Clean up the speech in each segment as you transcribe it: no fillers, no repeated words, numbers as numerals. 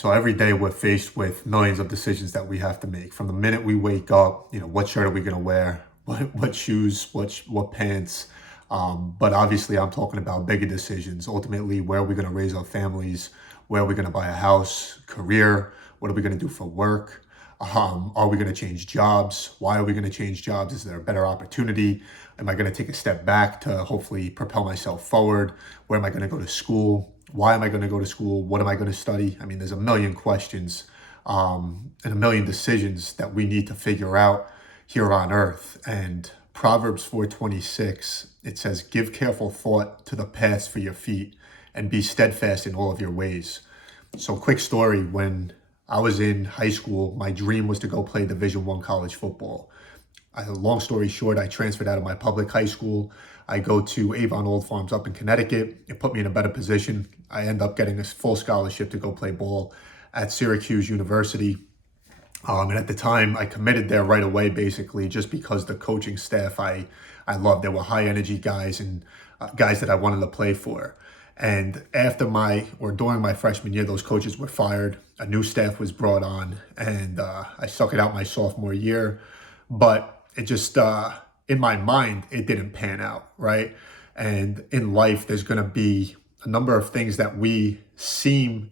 So every day we're faced with millions of decisions that we have to make. From the minute we wake up, what shirt are we going to wear? What shoes? What pants? But obviously, I'm talking about bigger decisions. Ultimately, where are we going to raise our families? Where are we going to buy a house? Career? What are we going to do for work? Are we going to change jobs? Why are we going to change jobs? Is there a better opportunity? Am I going to take a step back to hopefully propel myself forward? Where am I going to go to school? Why am I going to go to school? What am I going to study? I mean, there's a million questions and a million decisions that we need to figure out here on earth. And Proverbs 4:26, it says, "Give careful thought to the paths for your feet and be steadfast in all of your ways." So quick story, when I was in high school, my dream was to go play Division I college football. Long story short, I transferred out of my public high school. I go to Avon Old Farms up in Connecticut. It put me in a better position. I end up getting a full scholarship to go play ball at Syracuse University. And at the time, I committed there right away, basically, just because the coaching staff I loved. They were high energy guys and guys that I wanted to play for. And during my freshman year, those coaches were fired. A new staff was brought on, and I stuck it out my sophomore year. But it just, in my mind, it didn't pan out, right? And in life, there's going to be a number of things that we seemingly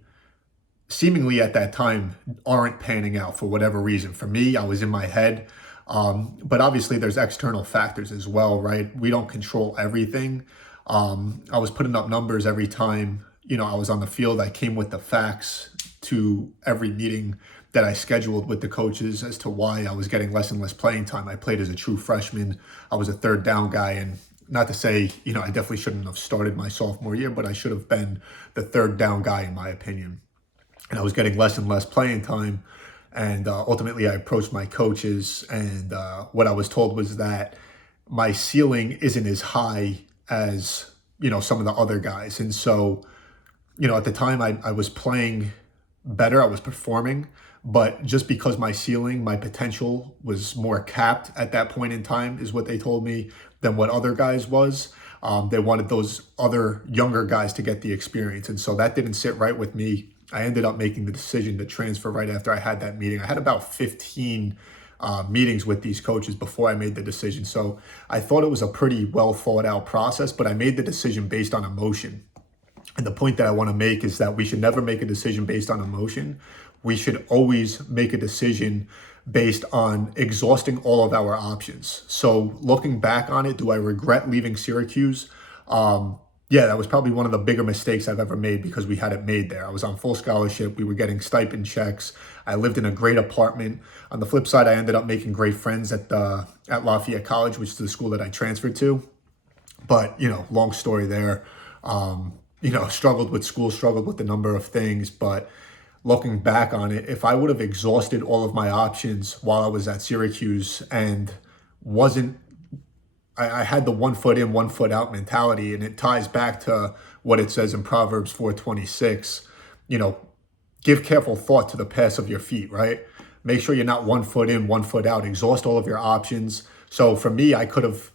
at that time aren't panning out for whatever reason. For me, I was in my head. But obviously there's external factors as well, right? We don't control everything. I was putting up numbers every time, I was on the field. I came with the facts to every meeting that I scheduled with the coaches as to why I was getting less and less playing time. I played as a true freshman. I was a third down guy, and not to say, I definitely shouldn't have started my sophomore year, but I should have been the third down guy in my opinion. And I was getting less and less playing time. And ultimately, I approached my coaches, and what I was told was that my ceiling isn't as high as, some of the other guys. And so, at the time, I was playing better. I was performing. But just because my ceiling, my potential was more capped at that point in time, is what they told me, than what other guys was. They wanted those other younger guys to get the experience. And so that didn't sit right with me. I ended up making the decision to transfer right after I had that meeting. I had about 15 meetings with these coaches before I made the decision. So I thought it was a pretty well thought out process, but I made the decision based on emotion. And the point that I want to make is that we should never make a decision based on emotion. We should always make a decision based on exhausting all of our options. So looking back on it, do I regret leaving Syracuse? Yeah, that was probably one of the bigger mistakes I've ever made because we had it made there. I was on full scholarship. We were getting stipend checks. I lived in a great apartment. On the flip side, I ended up making great friends at Lafayette College, which is the school that I transferred to. But, long story there. Struggled with school, struggled with a number of things. But looking back on it, if I would have exhausted all of my options while I was at Syracuse and I had the 1 foot in, 1 foot out mentality, and it ties back to what it says in Proverbs 4:26, give careful thought to the paths of your feet, right? Make sure you're not 1 foot in, 1 foot out, exhaust all of your options. So for me, I could have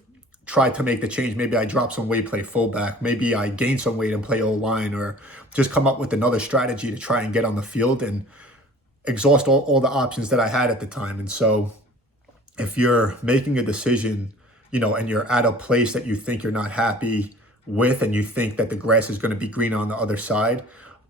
tried to make the change. Maybe I drop some weight, play fullback. Maybe I gain some weight and play O-line, or just come up with another strategy to try and get on the field and exhaust all the options that I had at the time. And so if you're making a decision, and you're at a place that you think you're not happy with, and you think that the grass is going to be green on the other side,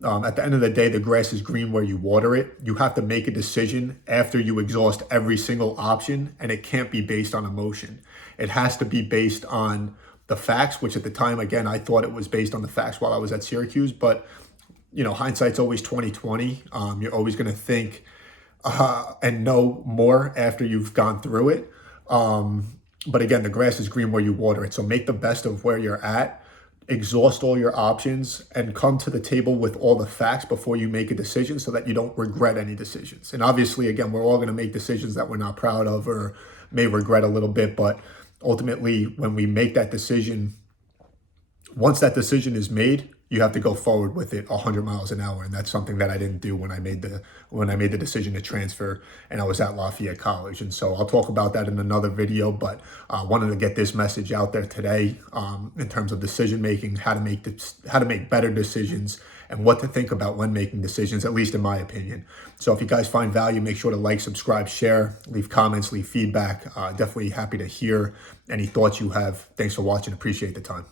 at the end of the day, the grass is green where you water it. You have to make a decision after you exhaust every single option, and it can't be based on emotion. It has to be based on the facts, which at the time, again, I thought it was based on the facts while I was at Syracuse. But, hindsight's always 20/20. You're always going to think and know more after you've gone through it. But again, the grass is green where you water it. So make the best of where you're at, exhaust all your options, and come to the table with all the facts before you make a decision so that you don't regret any decisions. And obviously, again, we're all going to make decisions that we're not proud of or may regret a little bit. But ultimately, when we make that decision, once that decision is made, you have to go forward with it 100 miles an hour. And that's something that I didn't do when I made the decision to transfer and I was at Lafayette College. And so I'll talk about that in another video, but I wanted to get this message out there today in terms of decision making, how to make better decisions and what to think about when making decisions, at least in my opinion. So if you guys find value, make sure to like, subscribe, share, leave comments, leave feedback. Definitely happy to hear any thoughts you have. Thanks for watching. Appreciate the time.